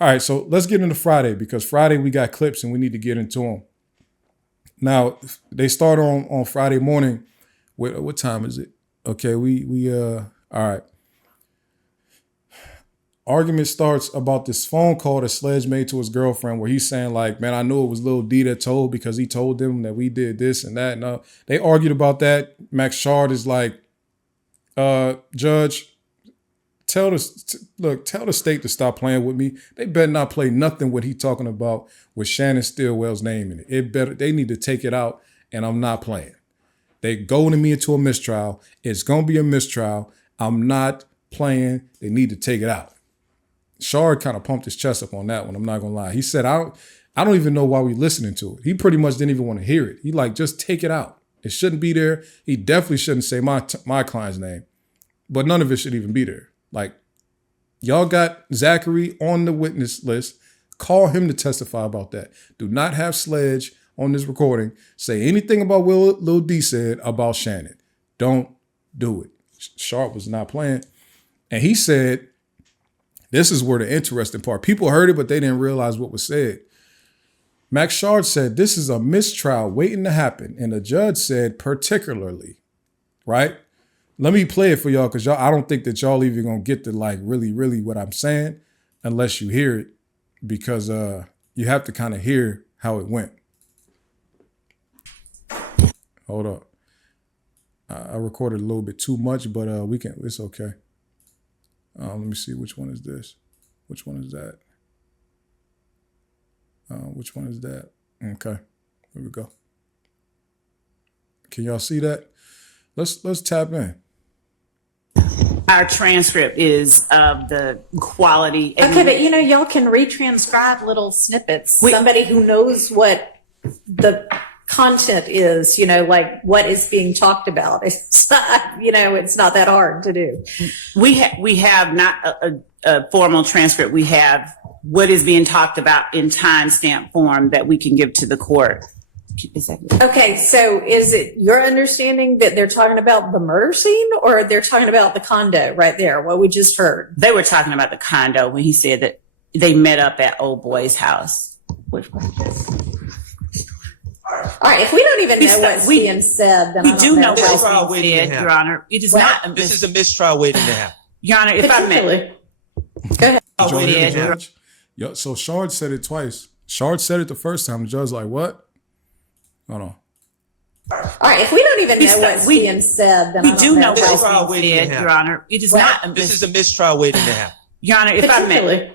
All right, so let's get into Friday because Friday we got clips and we need to get into them. Now they start on Friday morning. What time is it? Okay, we all right. Argument starts about this phone call that Sledge made to his girlfriend where he's saying like, man, I knew it was Lil D that told because he told them that we did this and that. And they argued about that. Max Shard is like, Judge, tell the state to stop playing with me. They better not play nothing what he talking about with Shannon Stillwell's name in it. They need to take it out, and I'm not playing. They going me into a mistrial. It's gonna be a mistrial. I'm not playing. They need to take it out. Shard kind of pumped his chest up on that one. I'm not gonna lie. He said, I don't even know why we listening to it. He pretty much didn't even want to hear it. He like, just take it out. It shouldn't be there. He definitely shouldn't say my client's name, but none of it should even be there. Like, y'all got Zachary on the witness list. Call him to testify about that. Do not have Sledge on this recording say anything about what Lil D said about Shannon. Don't do it. Sharp was not playing. And he said, this is where the interesting part. People heard it, but they didn't realize what was said. Max Shard said, this is a mistrial waiting to happen. And the judge said, particularly, right? Let me play it for y'all because I don't think that y'all even gonna get to like really, really what I'm saying unless you hear it because you have to kind of hear how it went. Hold up. I recorded a little bit too much, but it's okay. Let me see, which one is this? Which one is that? Which one is that? Okay, here we go. Can y'all see that? Let's tap in. Our transcript is of the quality. Okay, but y'all can retranscribe little snippets. Somebody who knows what the content is, like what is being talked about. It's not, it's not that hard to do. We have not a formal transcript. We have what is being talked about in timestamp form that we can give to the court. Okay, so is it your understanding that they're talking about the murder scene or they're talking about the condo right there, what we just heard? They were talking about the condo when he said that they met up at old boy's house. Which one? All right, if we don't even know what's being said, then we do know what's mistrial being waiting to said, happen. Your Honor. It is not. This is a mistrial waiting to happen. Your Honor, if I may. Go ahead. Did y'all hear the judge? Yo, so Shard said it twice. Shard said it the first time. The judge like, what? Hold on. All right, if we don't even know what's being said, then we do know what's Mistrial being waiting to said, happen. Your Honor. It is not. This is a mistrial waiting to happen. Your Honor, if I may.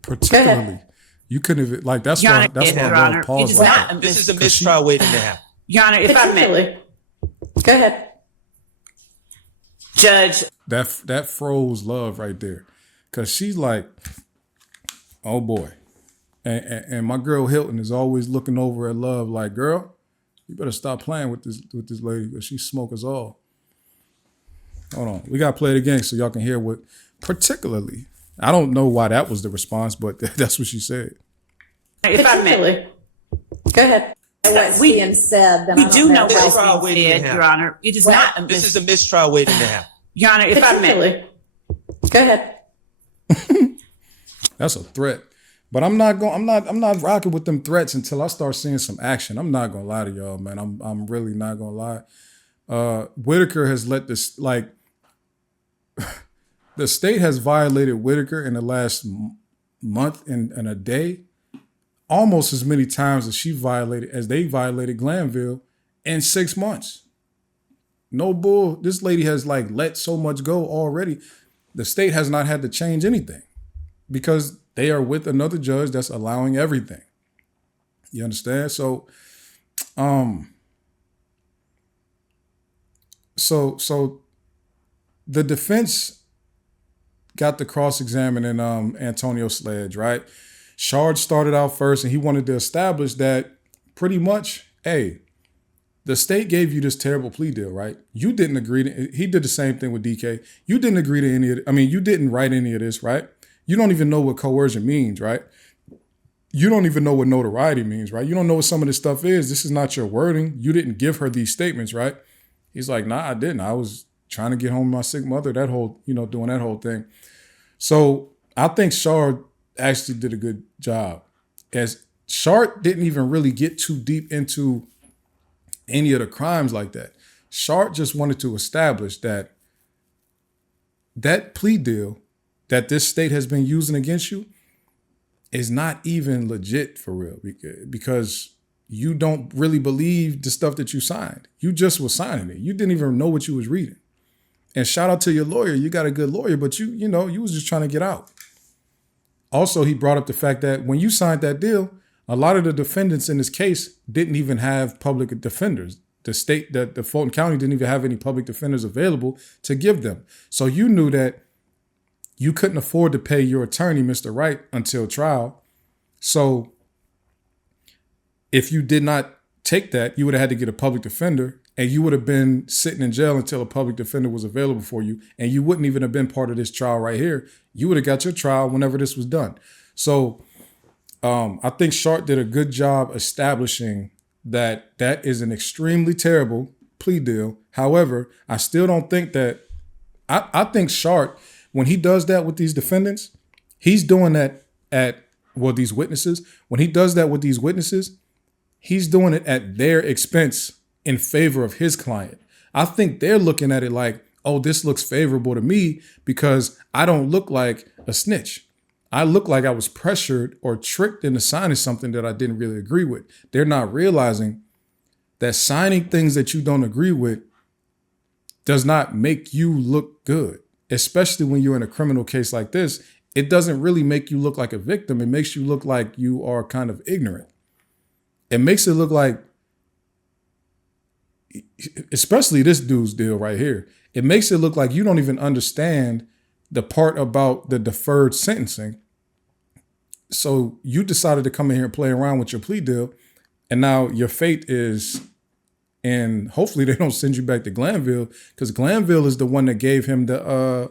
Particularly. You couldn't even, like, that's why Your I Honor, paused it is like not. that. This is a mistrial waiting to happen. Your Honor, if I may. Go ahead. Judge. That froze love right there. Because she's like, oh boy. And my girl Hilton is always looking over at Love like, girl, you better stop playing with this lady because she smoke us all. Hold on. We got to play it again so y'all can hear what particularly. I don't know why that was the response, but that's what she said. If I may. Go ahead. What's being said, then we do know what's Mistrial being waiting to said, happen. Your Honor. It is not. This is a mistrial waiting to happen. Your Honor, if I may. Go ahead. That's a threat. But I'm not rocking with them threats until I start seeing some action. I'm not gonna lie to y'all, man. I'm really not gonna lie. Whitaker has let this, like, the state has violated Whitaker in the last month and a day almost as many times as they violated Glanville in 6 months. No bull. This lady has like let so much go already. The state has not had to change anything because they are with another judge that's allowing everything. You understand? So the defense got to cross-examining Antonio Sledge, right? Shard started out first and he wanted to establish that pretty much, hey, the state gave you this terrible plea deal, right? You didn't agree to, he did the same thing with DK. You didn't agree to any of it. I mean, you didn't write any of this, right? You don't even know what coercion means, right? You don't even know what notoriety means, right? You don't know what some of this stuff is. This is not your wording. You didn't give her these statements, right? He's like, nah, I didn't. I was trying to get home to my sick mother, that whole, doing that whole thing. So I think Shard actually did a good job. As Sharp didn't even really get too deep into any of the crimes like that. Sharp just wanted to establish that that plea deal that this state has been using against you is not even legit for real, because you don't really believe the stuff that you signed. You just was signing it. You didn't even know what you was reading. And shout out to your lawyer. You got a good lawyer, but you was just trying to get out. Also, he brought up the fact that when you signed that deal, a lot of the defendants in this case didn't even have public defenders. The state, that the Fulton County didn't even have any public defenders available to give them. So you knew that you couldn't afford to pay your attorney, Mr. Wright, until trial. So if you did not take that, you would have had to get a public defender, and you would have been sitting in jail until a public defender was available for you. And you wouldn't even have been part of this trial right here. You would have got your trial whenever this was done. So I think Sharp did a good job establishing that that is an extremely terrible plea deal. However, I still don't think that, I think Sharp, when he does that with these defendants, he's doing that these witnesses. When he does that with these witnesses, he's doing it at their expense in favor of his client. I think they're looking at it like, oh, this looks favorable to me because I don't look like a snitch. I look like I was pressured or tricked into signing something that I didn't really agree with. They're not realizing that signing things that you don't agree with does not make you look good, especially when you're in a criminal case like this. It doesn't really make you look like a victim. It makes you look like you are kind of ignorant. It makes it look like, especially this dude's deal right here, it makes it look like you don't even understand the part about the deferred sentencing. So you decided to come in here and play around with your plea deal, and now your fate is, and hopefully they don't send you back to Glanville, because Glanville is the one that gave him the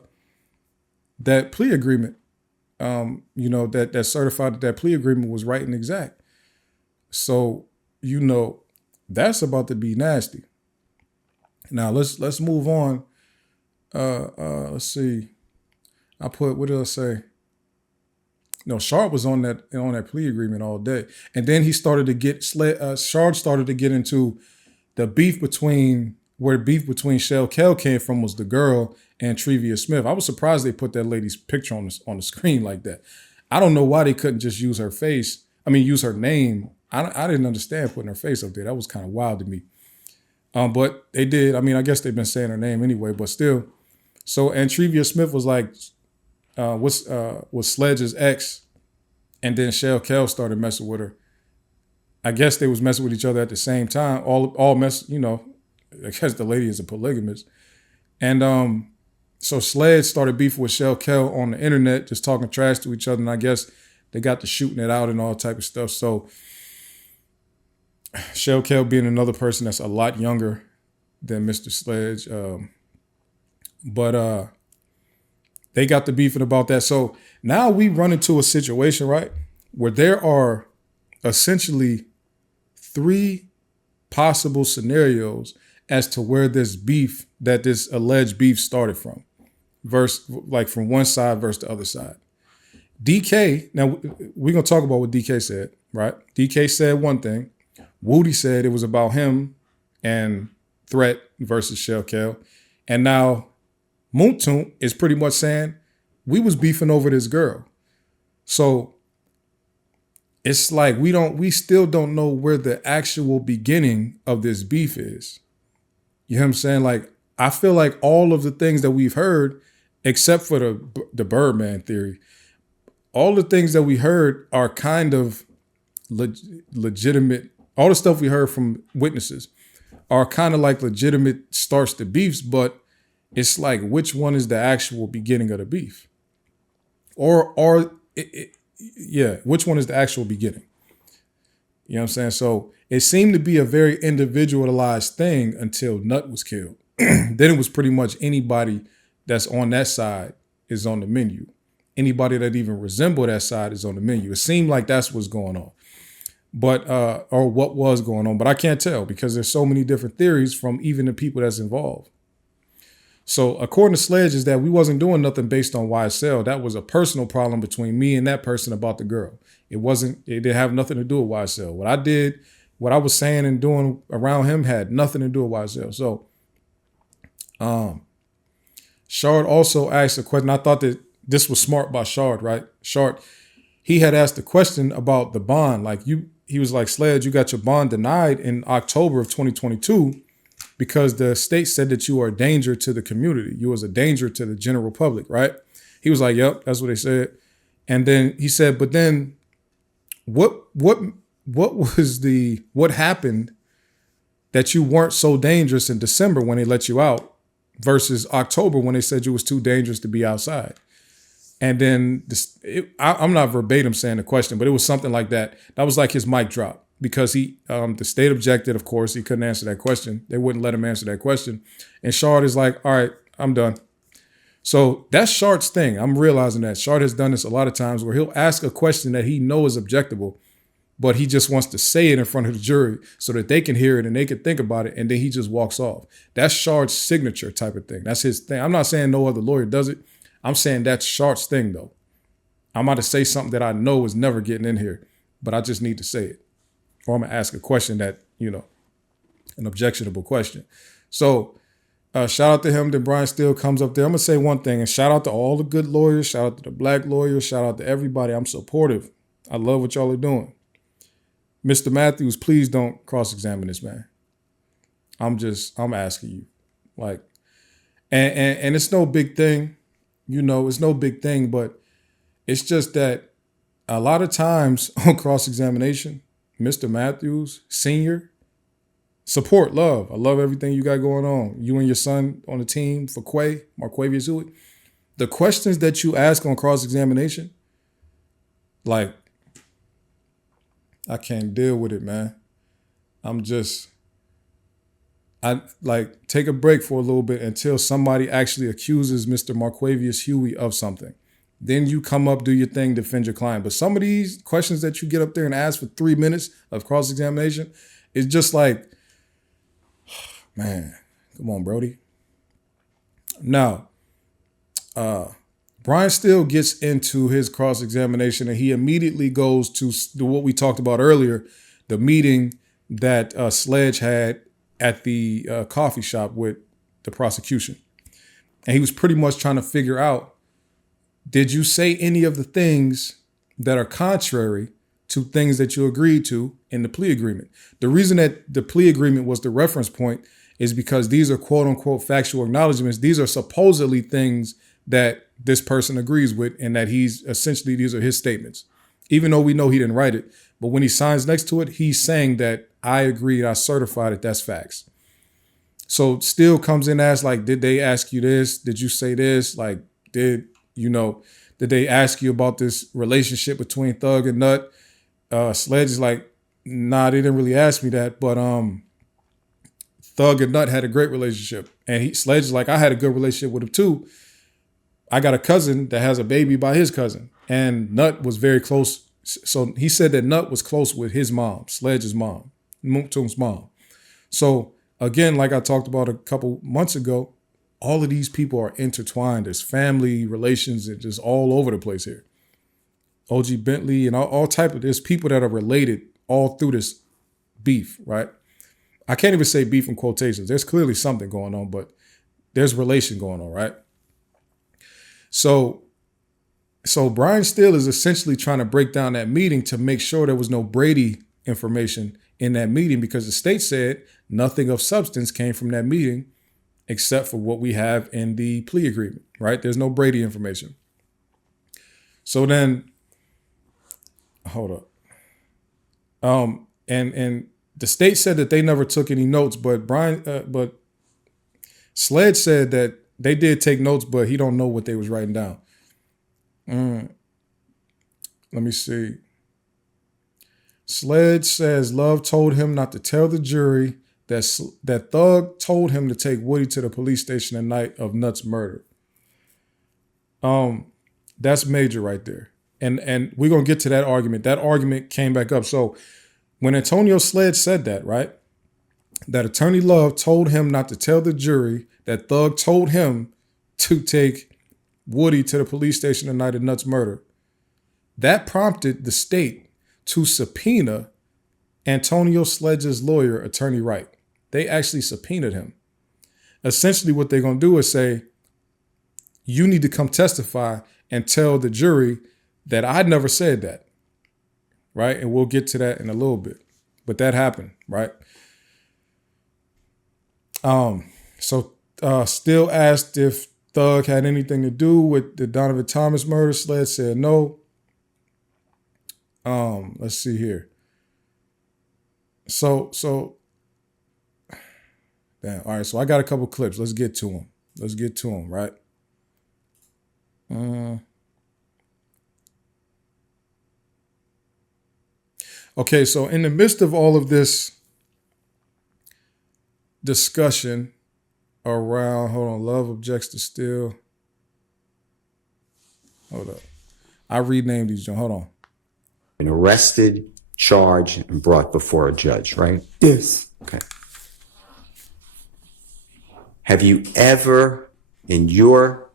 that plea agreement. That certified that plea agreement was right and exact. So that's about to be nasty. Now let's move on. Let's see. What did I say? No, Sharp was on that plea agreement all day, and then he started to get Sharp started to get into the beef between Shell Kell came from was the girl and Trevia Smith. I was surprised they put that lady's picture on the screen like that. I don't know why they couldn't just use her face. use her name. I didn't understand putting her face up there. That was kind of wild to me. But they did. I guess they've been saying her name anyway, but still. So, and Trevia Smith was like, was Sledge's ex, and then Shell Kell started messing with her. I guess they was messing with each other at the same time. All mess, I guess the lady is a polygamist. And so Sledge started beefing with Shell Kell on the internet, just talking trash to each other. And I guess they got to shooting it out and all type of stuff. So Shell Kell being another person that's a lot younger than Mr. Sledge. But they got to beefing about that. So now we run into a situation, right, where there are essentially 3 possible scenarios as to where this alleged beef started from, from one side versus the other side. DK, now we're going to talk about what DK said, right? DK said one thing. Woody said it was about him and Threat versus Shell Kell. And now Mounk is pretty much saying we was beefing over this girl. So it's like we still don't know where the actual beginning of this beef is. You know what I'm saying? Like, I feel like all of the things that we've heard, except for the Birdman theory, all the things that we heard are kind of legitimate. All the stuff we heard from witnesses are kind of like legitimate starts to beefs, but it's like, which one is the actual beginning of the beef? Which one is the actual beginning? You know what I'm saying? So it seemed to be a very individualized thing until Nut was killed. Then it was pretty much anybody that's on that side is on the menu. Anybody that even resemble that side is on the menu. It seemed like that's what's going on. But, or what was going on. But I can't tell because there's so many different theories from even the people that's involved. So according to Sledge is that we wasn't doing nothing based on YSL. That was a personal problem between me and that person about the girl. It didn't have nothing to do with YSL. What I was saying and doing around him had nothing to do with YSL. So Shard also asked a question. I thought that this was smart by Shard, right? Shard, he had asked a question about the bond. Like he was like, Sledge, you got your bond denied in October of 2022 because the state said that you are a danger to the community. You was a danger to the general public, right? He was like, yep, that's what they said. And then he said, but then what happened that you weren't so dangerous in December when they let you out versus October when they said you was too dangerous to be outside? And then I'm not verbatim saying the question, but it was something like that. That was like his mic drop because the state objected, of course. He couldn't answer that question. They wouldn't let him answer that question. And Shard is like, all right, I'm done. So that's Shard's thing. I'm realizing that Shard has done this a lot of times where he'll ask a question that he knows is objectable, but he just wants to say it in front of the jury so that they can hear it and they can think about it, and then he just walks off. That's Shard's signature type of thing. That's his thing. I'm not saying no other lawyer does it. I'm saying that's Shard's thing, though. I'm about to say something that I know is never getting in here, but I just need to say it. Or I'm going to ask a question that, an objectionable question. So shout out to him. Then Brian Steele comes up there. I'm going to say one thing, and shout out to all the good lawyers. Shout out to the black lawyers. Shout out to everybody. I'm supportive. I love what y'all are doing. Mr. Matthews, please don't cross-examine this man. I'm asking you. Like, and it's no big thing. It's no big thing, but it's just that a lot of times on cross-examination, Mr. Matthews, Sr., support, love. I love everything you got going on. You and your son on the team for Marquavius Hewitt. The questions that you ask on cross-examination, like, I can't deal with it, man. Take a break for a little bit until somebody actually accuses Mr. Marquavius Huey of something. Then you come up, do your thing, defend your client. But some of these questions that you get up there and ask for 3 minutes of cross-examination, it's just like, man, come on, Brody. Now, Brian Steele gets into his cross-examination and he immediately goes to what we talked about earlier, the meeting that Sledge had at the coffee shop with the prosecution. And he was pretty much trying to figure out, did you say any of the things that are contrary to things that you agreed to in the plea agreement? The reason that the plea agreement was the reference point is because these are quote unquote factual acknowledgments. These are supposedly things that this person agrees with and that these are his statements, even though we know he didn't write it. But when he signs next to it, he's saying that I agree, I certify that that's facts. So Steele comes in and asks, like, did they ask you this? Did you say this? Like, did they ask you about this relationship between Thug and Nut? Sledge is like, nah, they didn't really ask me that. But Thug and Nut had a great relationship. And Sledge is like, I had a good relationship with him too. I got a cousin that has a baby by his cousin. And Nut was very close. So he said that Nut was close with his mom, Sledge's mom, Tunk's mom. So again, like I talked about a couple months ago, all of these people are intertwined. There's family relations and just all over the place here. OG Bentley and all type of, there's people that are related all through this beef, right? I can't even say beef in quotations. There's clearly something going on, but there's relation going on, right? So Brian Steele is essentially trying to break down that meeting to make sure there was no Brady information in that meeting because the state said nothing of substance came from that meeting except for what we have in the plea agreement, right? There's no Brady information. So then, hold up. And the state said that they never took any notes, but but Sledge said that they did take notes, but he don't know what they was writing down. Let me see. Sledge says Love told him not to tell the jury that Thug told him to take Woody to the police station the night of Nut's murder. That's major right there. And we're going to get to that argument. That argument came back up. So when Antonio Sledge said that, right, that Attorney Love told him not to tell the jury that Thug told him to take Woody to the police station the night of Nuts' murder. That prompted the state to subpoena Antonio Sledge's lawyer, Attorney Wright. They actually subpoenaed him. Essentially what they're going to do is say, you need to come testify and tell the jury that I never said that, right? And we'll get to that in a little bit. But that happened, right? So Still asked if Thug had anything to do with the Donovan Thomas murder. Sledge said no. Let's see here. So damn. All right, so I got a couple clips. Let's get to them. Right? Okay, so in the midst of all of this discussion around, love objects to steal. Hold up. I renamed these, John. Hold on. Been arrested, charged, and brought before a judge, right? Yes. Okay. Have you ever, in your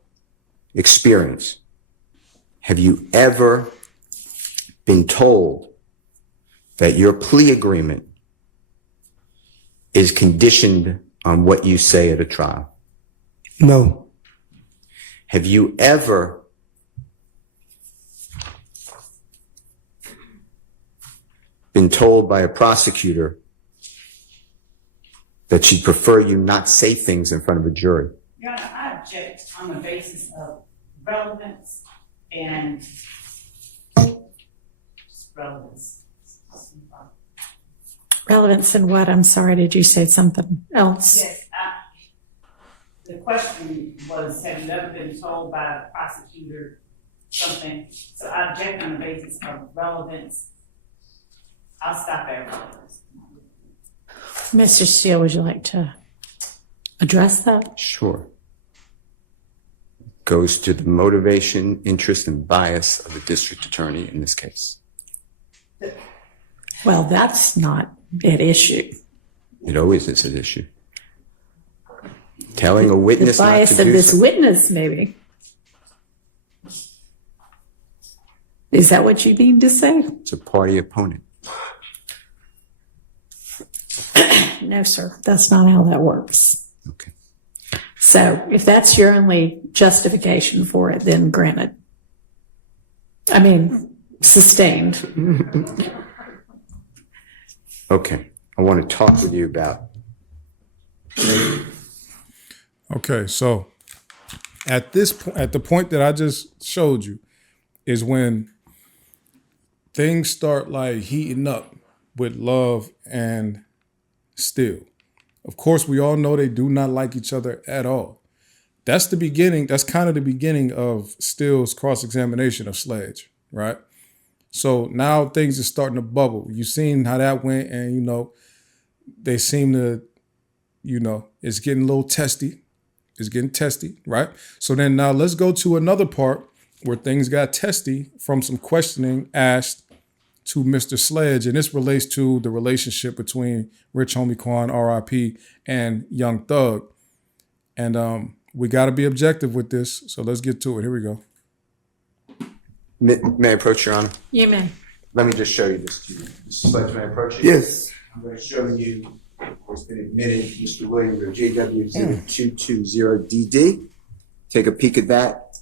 experience, been told that your plea agreement is conditioned on what you say at a trial? No. Have you ever been told by a prosecutor that she'd prefer you not say things in front of a jury? Your Honor, I object on the basis of relevance and relevance. Relevance in what? I'm sorry, did you say something else? Yes, the question was, have you ever been told by a prosecutor something? So I object on the basis of relevance. I'll stop at relevance. Mr. Steele, would you like to address that? Sure. Goes to the motivation, interest, and bias of the district attorney in this case. Well, that's not at issue. It always is an issue. Telling a The witness not to bias of do this something. witness, maybe. Is that what you mean to say? It's a party opponent. No, sir, that's not how that works. Okay. So if that's your only justification for it, then granted. I mean, sustained. Okay. I want to talk with you about. Okay, so at the point that I just showed you is when things start like heating up with Love and Steele. Of course, we all know they do not like each other at all. That's the beginning. That's kind of the beginning of Steele's cross-examination of Sledge, right? So now things are starting to bubble. You've seen how that went, and they seem to, it's getting a little testy. It's getting testy, right? So then now let's go to another part where things got testy from some questioning asked to Mr. Sledge, and this relates to the relationship between Rich Homie Quan, R.I.P., and Young Thug. And we got to be objective with this, so let's get to it. Here we go. May I approach, Your Honor? You may. Let me just show you this to you. Mr. Sledge, may I approach you? Yes. I'm going to show you what's been admitted, Mr. Williams, or JW Exhibit 220DD. Take a peek at that.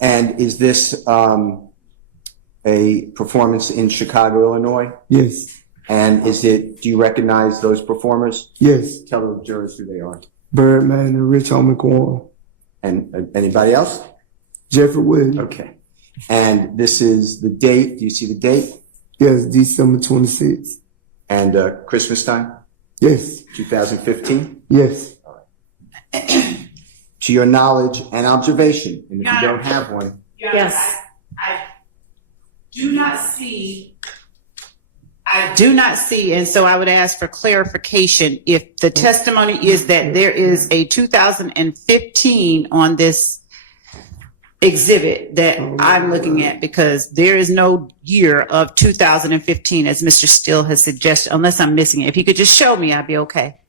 And is this a performance in Chicago, Illinois? Yes. And do you recognize those performers? Yes. Tell the jurors who they are. Birdman and Rich Homie Quan. And anybody else? Jeffrey Williams. Okay. And this is the date. Do you see the date? Yes, December 26th. And Christmas time? Yes. 2015? Yes. To your knowledge and observation, and if Your you Honor. don't have one, Yes. I do not see, and so I would ask for clarification if the testimony is that there is a 2015 on this exhibit that I'm looking at, because there is no year of 2015 as Mr. Steele has suggested, unless I'm missing it. If you could just show me, I'd be okay.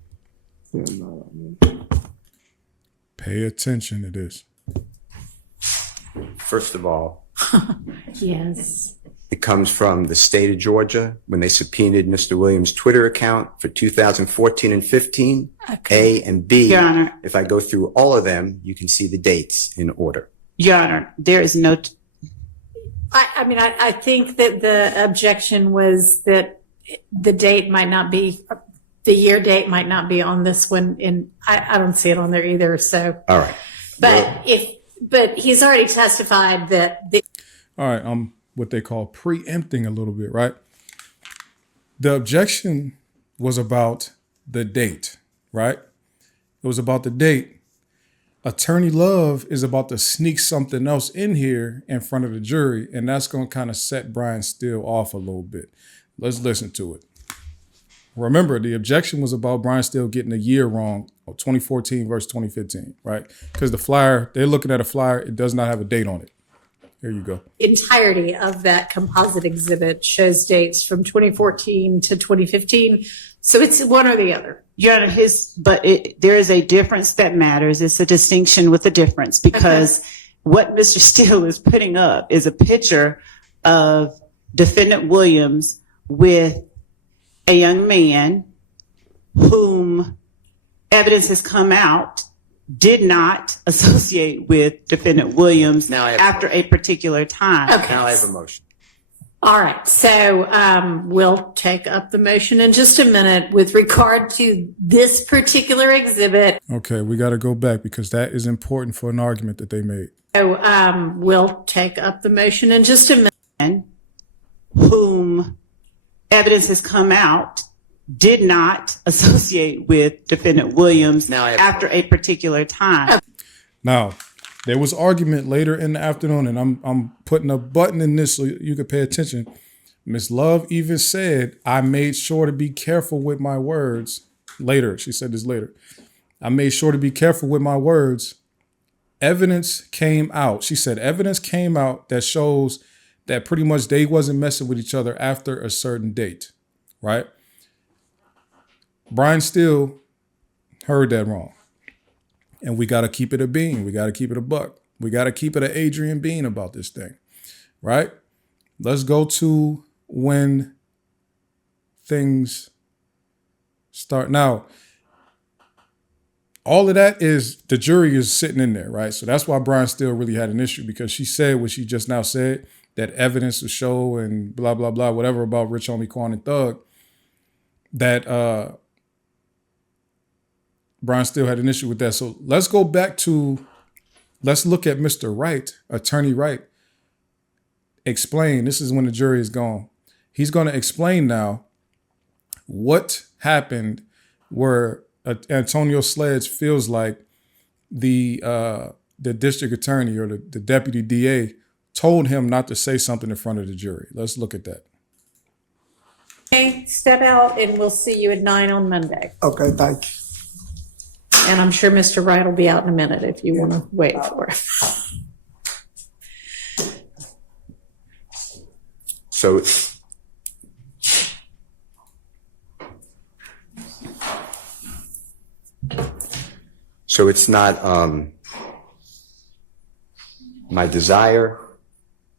Pay attention to this. First of all, Yes. it comes from the state of Georgia when they subpoenaed Mr. Williams' Twitter account for 2014 and 15, Okay. A and B. Your Honor. If I go through all of them, you can see the dates in order. Your Honor, there is no, I mean, I think that the objection was that the date might not be, the year date might not be on this one, and I don't see it on there either, so. All right. But but he's already testified that All right, I'm what they call preempting a little bit, right? The objection was about the date, right? It was about the date. Attorney Love is about to sneak something else in here in front of the jury, and that's going to kind of set Brian Steele off a little bit. Let's listen to it. Remember, the objection was about Brian Steele getting a year wrong, 2014 versus 2015, right? Because the flyer, they're looking at a flyer, it does not have a date on it. Here you go. entirety of that composite exhibit shows dates from 2014 to 2015. So it's one or the other. Your Honor, there is a difference that matters. It's a distinction with a difference because what Mr. Steele is putting up is a picture of Defendant Williams with a young man whom evidence has come out did not associate with Defendant Williams Now I have after a particular time. Okay. Now I have a motion. All right. So we'll take up the motion in just a minute with regard to this particular exhibit. Okay, we got to go back because that is important for an argument that they made. So we'll take up the motion in just a minute. Whom evidence has come out did not associate with Defendant Williams Now I have after a particular time. Now, there was argument later in the afternoon, and I'm putting a button in this so you can pay attention. Miss Love even said, I made sure to be careful with my words. Later, she said this later. I made sure to be careful with my words. Evidence came out. She said evidence came out that shows that pretty much they wasn't messing with each other after a certain date, right? Brian Steele heard that wrong. And we got to keep it a bean. We got to keep it a buck. We got to keep it an Adrian Bean about this thing, right? Let's go to when things start. Now, all of that is the jury is sitting in there, right? So that's why Brian Steele really had an issue because she said what she just now said, that evidence to show and blah, blah, blah, whatever about Rich Homie Quan and Thug, that Brian Steele had an issue with that. So let's go back to, let's look at Mr. Wright, Attorney Wright, explain. This is when the jury is gone. He's going to explain now what happened where Antonio Sledge feels like the district attorney or the deputy DA told him not to say something in front of the jury. Let's look at that. Okay, step out and we'll see you at 9 on Monday. Okay, thank you. And I'm sure Mr. Wright will be out in a minute if you want to wait for him. So it's not my desire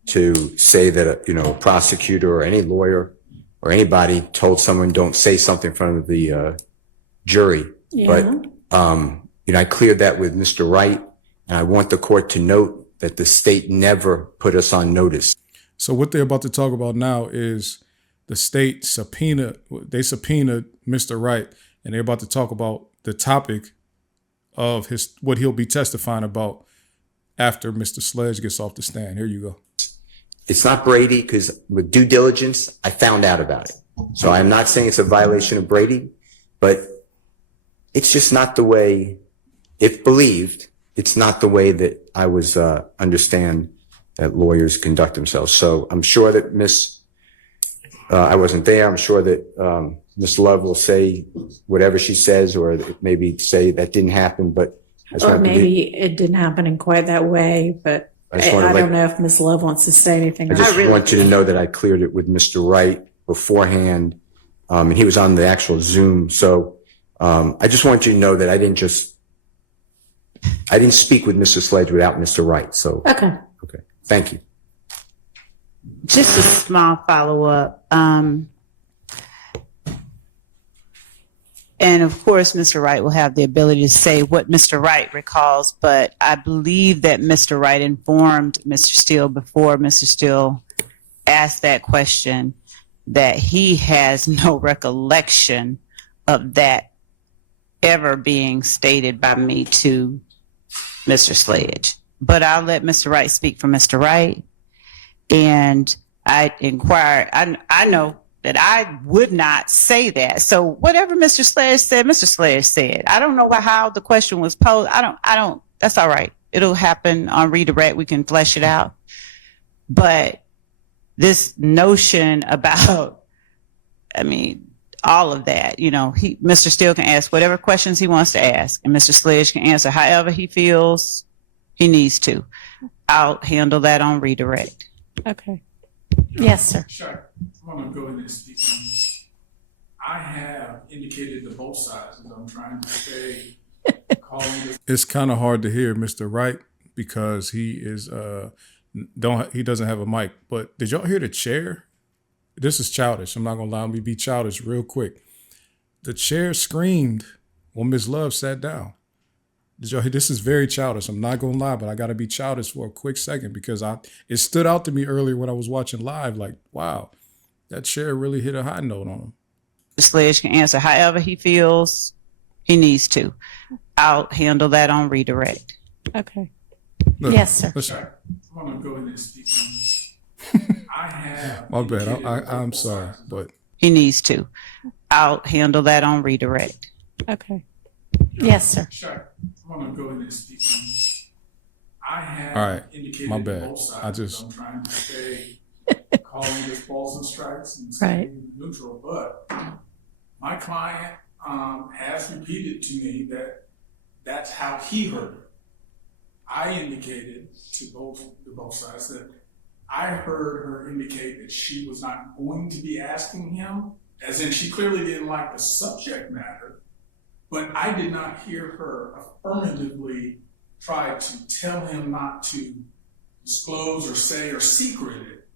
to say that a prosecutor or any lawyer or anybody told someone don't say something in front of the jury. Yeah. But I cleared that with Mr. Wright, and I want the court to note that the state never put us on notice. So what they're about to talk about now is the state subpoenaed Mr. Wright, and they're about to talk about the topic of what he'll be testifying about after Mr. Sledge gets off the stand. Here you go. It's not Brady because with due diligence, I found out about it. So I'm not saying it's a violation of Brady, but it's just not the way, if believed, it's not the way that I was understand that lawyers conduct themselves. So I'm sure that I wasn't there. I'm sure that Miss Love will say whatever she says, or maybe say that didn't happen. But Or maybe it didn't happen in quite that way, but I don't know if Ms. Love wants to say anything. I just want you to know that I cleared it with Mr. Wright beforehand, and he was on the actual Zoom. So I just want you to know that I didn't just I didn't speak with Mr. Sledge without Mr. Wright, so, Okay. okay, thank you. Just a small follow-up. And of course, Mr. Wright will have the ability to say what Mr. Wright recalls, but I believe that Mr. Wright informed Mr. Steele before Mr. Steele asked that question that he has no recollection of that ever being stated by me to Mr. Sledge. But I'll let Mr. Wright speak for Mr. Wright. And I inquired, I know that I would not say that. So whatever Mr. Sledge said, Mr. Sledge said. I don't know how the question was posed. I don't, that's all right. It'll happen on redirect. We can flesh it out. But this notion about, I mean, all of that, Mr. Steele can ask whatever questions he wants to ask, and Mr. Sledge can answer however he feels he needs to. I'll handle that on redirect. Okay. Yes, sir. Sure. I'm going to go ahead and speak. I have indicated to both sides as I'm trying to say, it's kind of hard to hear Mr. Wright because he is he doesn't have a mic. But did y'all hear the chair? This is childish. I'm not gonna lie. Let me be childish real quick. The chair screamed when Ms. Love sat down. Did y'all hear? This is very childish. I'm not gonna lie, but I gotta be childish for a quick second because it stood out to me earlier when I was watching live. Like, wow, that chair really hit a high note on him. The Sledge can answer however he feels he needs to. I'll handle that on redirect. Okay. Look, Yes, sir. Listen, I'm gonna go ahead and speak. I have. My bad. I'm sorry, but He needs to. I'll handle that on redirect. Okay. Yes, sir. Sure. I'm gonna go ahead and speak. I have. All right. Indicated My to bad. both sides I as just- I'm trying to say, calling this balls and strikes and Right. staying neutral, but my client has repeated to me that that's how he heard it. I indicated to both sides that I heard her indicate that she was not going to be asking him, as in she clearly didn't like the subject matter, but I did not hear her affirmatively try to tell him not to disclose or say or secret it.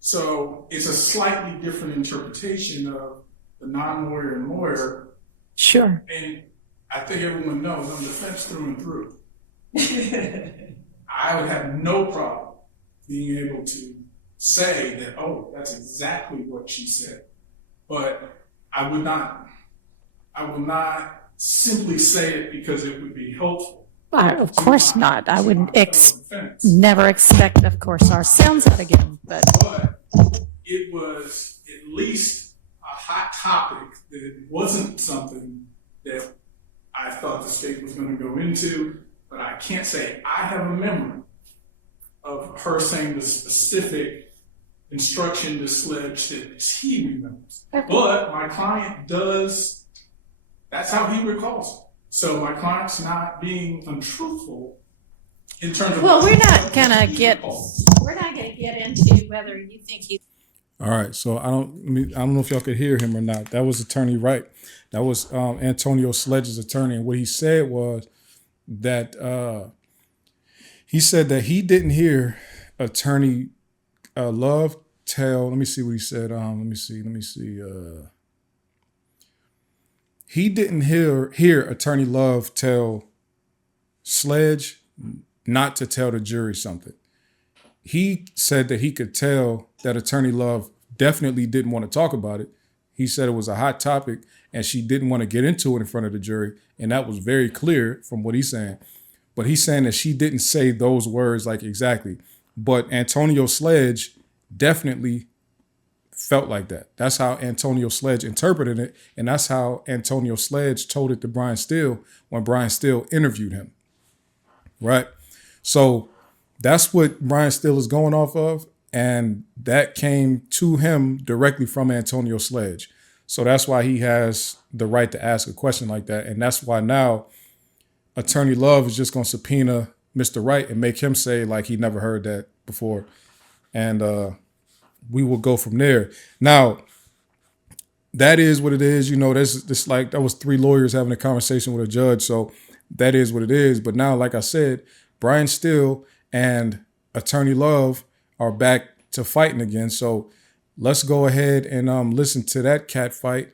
So it's a slightly different interpretation of the non-lawyer and lawyer. Sure. And I think everyone knows I'm the fence through and through. I would have no problem being able to say that, oh, that's exactly what she said. But I will not simply say it because it would be helpful. Of course not. I would Defense. never expect, of course, our sounds out again, but But it was at least a hot topic that wasn't something that I thought the state was going to go into. But I can't say I have a memory of her saying the specific instruction to Sledge that he remembers. But my client does, that's how he recalls it. So my client's not being untruthful in terms of. well, we're not what gonna he get recalls. into whether you think he's. All right, so I don't know if y'all could hear him or not. That was Attorney Wright. That was Antonio Sledge's attorney, and what he said was that he said that he didn't hear Attorney Love tell. Let me see what he said. Let me see. He didn't hear Attorney Love tell Sledge not to tell the jury something. He said that he could tell that Attorney Love definitely didn't want to talk about it. He said it was a hot topic and she didn't want to get into it in front of the jury. And that was very clear from what he's saying. But he's saying that she didn't say those words like exactly. But Antonio Sledge definitely felt like that. That's how Antonio Sledge interpreted it. And that's how Antonio Sledge told it to Brian Steele when Brian Steele interviewed him. Right? So that's what Brian Steele is going off of. And that came to him directly from Antonio Sledge. So that's why he has the right to ask a question like that. And that's why now Attorney Love is just going to subpoena Mr. Wright and make him say like he never heard that before. And we will go from there. Now, that is what it is. You know, this like that was three lawyers having a conversation with a judge. So that is what it is. But now, like I said, Brian Steele and Attorney Love are back to fighting again. So let's go ahead and listen to that cat fight